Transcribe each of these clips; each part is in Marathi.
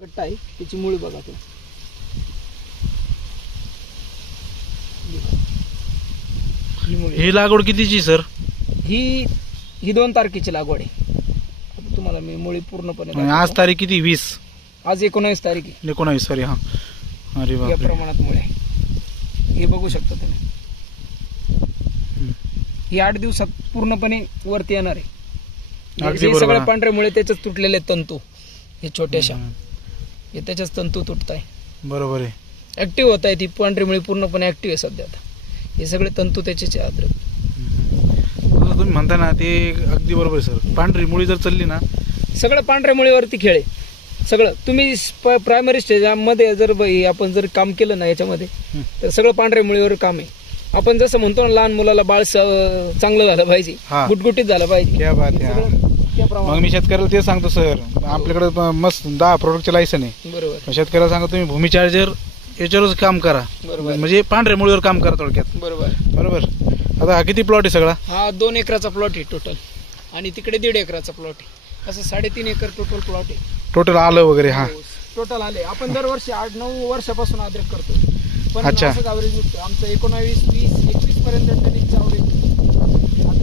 गट्टा आहे त्याची मुळी बघा तुम्ही. ही लागवड कितीची सर? ही ही दोन तारखेची लागवड आहे. आता तुम्हाला मी मुळी पूर्णपणे आज. तारीख किती? वीस? आज एकोणावीस तारीख आहे. एकोणावीस सॉरी हा. अरे या बापरे. प्रमाणात मुळे. हे बघू शकता तुम्ही. ही आठ दिवसात पूर्णपणे वरती येणार आहे. अगदी हे बरोबर सगळे आहे. पांढऱ्यामुळे त्याच्याच तुटलेले तंतू हे छोट्याशा. हम्म. हे त्याच्याच तंतू तुटत आहे बरोबर आहे. ऍक्टिव्ह होत आहे ती पांढरीमुळे पूर्णपणे ऍक्टिव्ह आहे सध्या आता. हे सगळे तंतू त्याचेच जसं तुम्ही म्हणता ना ते अगदी बरोबर आहे सर. पांढरी मुळी जर चालली ना? सगळं पांढऱ्या मुळीवरती खेळ आहे. सगळं. तुम्ही प्रायमरी स्टेजमध्ये जर आपण जर काम केलं ना याच्यामध्ये. तर सगळं पांढऱ्या मुळीवर काम आहे. आपण जसं म्हणतो ना लहान मुलाला बाळ चांगलं झालं पाहिजे. गुटगुटीत झालं पाहिजे. हे मग मी शेतकऱ्याला ते सांगतो सर आपल्याकडे प- मस्त दहा प्रोडक्टचे लायसन आहे. बरोबर. मग शेतकऱ्याला सांगतो तुम्ही भूमी चार्जर याच्यावरच काम करा. बरोबर. म्हणजे पांढऱ्या मुळीवर काम करा थोडक्यात. बरोबर. बरोबर. आता हा किती प्लॉट आहे सगळा? हा दोन एकराचा प्लॉट आहे टोटल आणि तिकडे दीड एकराचा प्लॉट आहे. असं साडेतीन एकर टोटल प्लॉट आहे. टोटल आलं वगैरे हा. टोटल आले आपण दरवर्षी आठ नऊ वर्षापासून अद्रक करतो पण अच्छा. असंच ॲव्हरेज निघतं आमचं एकोणावीस वीस एकवीस पर्यंत टनीचं ॲव्हरेज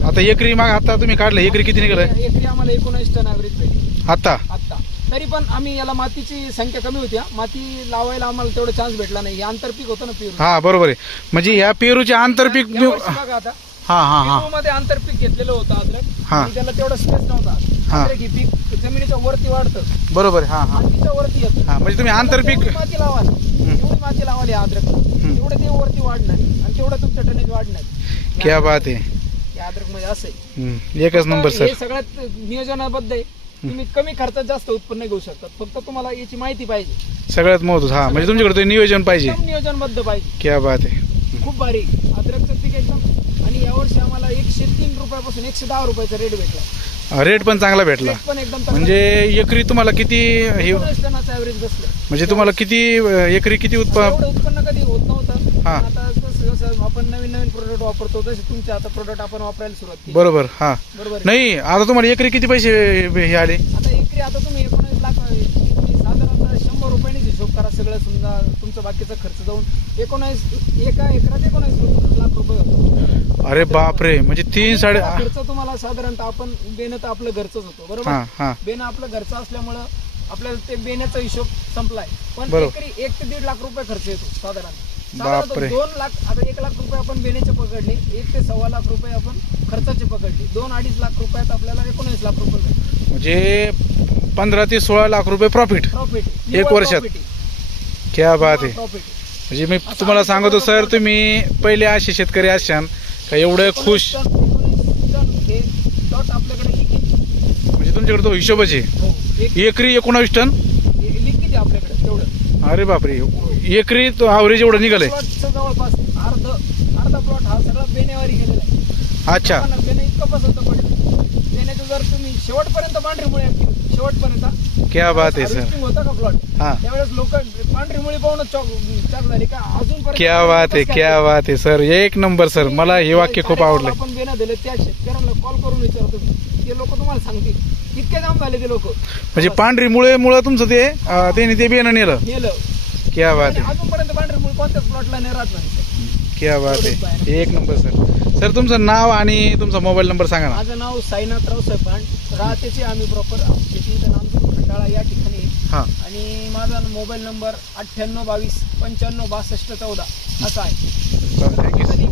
आता एकरी मग आता तुम्ही काढलं एकरी किती निघालं एकरी आम्हाला एकोणावीस टन ॲव्हरेज भेटेल. आता? आत्ता तरी पण आम्ही याला मातीची संख्या कमी होती हा. माती लावायला आम्हाला तेवढा चान्स भेटला नाही. हे आंतरपीक होतं ना पेरू. हा बरोबर आहे. म्हणजे ह्या पेरूचे आंतरपीक या वर्षी बघा आता. हा हा हा. मध्ये आंतरपीक घेतलेलं होतं अद्रक. हा. आणि त्याला तेवढा स्पेस नव्हता. अद्रक ही पीक जमिनीच्या वरती वाढतं. बरोबर आहे. हा हा. मातीच्या वरती येतं. हा म्हणजे तुम्ही आंतरपीक माती लावाल एवढी माती लावाल या अद्रक तेवढं ते वरती वाढणार. आणि तेवढं तुमचं टनेज वाढणार. क्या बात आहे. या अद्रकमध्ये असं आहे एकच नंबर हे सर सगळ्यात नियोजनाबद्ध आहे. तुम्ही कमी खर्चात जास्त उत्पन्न घेऊ शकतात फक्त तुम्हाला याची माहिती पाहिजे. सगळ्यात महत्वाचं हा म्हणजे तुमच्याकडे ते नियोजन पाहिजे. एकदम नियोजनबद्ध पाहिजे. क्या बात आहे. खूप भारी. अद्रकचं पीक एकदम. आणि यावर्षी आम्हाला एकशे तीन रुपयापासून एकशे दहा रुपयाचा रेट भेटला. रेट पण चांगला भेटला. पण एकदम. म्हणजे एकरी तुम्हाला किती हे ऍव्हरेज बसलं. म्हणजे तुम्हाला किती अं, एकरी किती उत्पन्न एवढं उत्पन्न कधी होत नव्हतं. हा. पण आता कसं आपण नवीन नवीन प्रोडक्ट वापरतो तसे तुमचे आता प्रोडक्ट आपण वापरायला सुरुवात केली. बरोबर हा. बरोबर आहे? नाही आता तुम्हाला एकरी किती पैसे हे आले? आता एकरी आता तुम्ही एकोणीस लाख तुम्ही साधारणतः शंभर रुपयांनीच हिशोब करा सगळं समजा तुमचं बाकीचा खर्च जाऊन. एकोणावीस एका एकरात एकोणावीस रु- लाख रुपये होतो अरे बापरे म्हणजे तीन साडे हा खर्च तुम्हाला साधारणतः आपण बेनं तर आपलं घरचंच होतो बरोबर? हा बेनं आपलं घरचं असल्यामुळं आपल्याला ते बेण्याचा हिशोब संपलाय. पण बरोबर. एकरी एक ते दीड लाख रुपये खर्च येतो साधारण. बापरे. दोन लाख आता एक लाख रुपये आपण बेण्याचे पकडले एक ते सव्वा लाख रुपये आपण खर्चाचे पकडले. दोन अडीच लाख रुपयात आपल्याला एकोणीस लाख रुपये भेटले. म्हणजे पंधरा ते सोळा लाख रुपये प्रॉफिट प्रॉफिट एक वर्षात. क्या बात आहे. प्रॉफिट म्हणजे मी तुम्हाला सांगतो सर तुम्ही पहिले असे शेतकरी असाल का एवढे खुश? हे आपल्याकडे म्हणजे तुमच्याकडे तो हिशोबच आहे. हो एक एकरी एकोणावीस टन हे लिखित आहे आपल्याकडे तेवढं अरे बापरे. एकरी तो ॲव्हरेज एवढं निघालंय. प्लॉटचं जवळपास अर्ध अर्धा प्लॉट हा सगळा बेनेवारी गेलेला आहे. अच्छा. लोकांना इतकं पसंत पडलं. बेनेचं जर तुम्ही शेवटपर्यंत पांढरी मुळे शेवटपर्यंत क्या बात आहे सर harvesting होता का प्लॉट हा. त्यावेळेस लोक पांढरी मुळी पाहूनच चॉक चॉक झाली का अजून क्या बात आहे क्या बात आहे सर एक नंबर सर मला हे वाक्य खूप आवडलं. आपण बेना दिले. त्या शेतकऱ्यांना कॉल करून विचारतो ते लोक तुम्हाला सांगतील. इतके जाम झाले ते लोक. म्हणजे पांढरी मुळे मुळे तुमचं ते अं, त्यांनी ते बियाणं नेलं? नेलं. क्या बात आणि आहे. अजूनपर्यंत पांढरी मुळी कोणत्याच प्लॉटला नाही राहत नाही क्या बात आहे. एक नंबर सर. सर तुमचं नाव आणि तुमचा मोबाईल नंबर सांगा ना. माझं नाव साईनाथराव सैपान राहतेचे आम्ही प्रॉपर शेतीचं नाम खंडाळा या ठिकाणी. आहे. हां. आणि माझा मोबाईल नंबर अठ्ठ्याण्णव बावीस पंच्याण्णव बासष्ट चौदा असा आहे.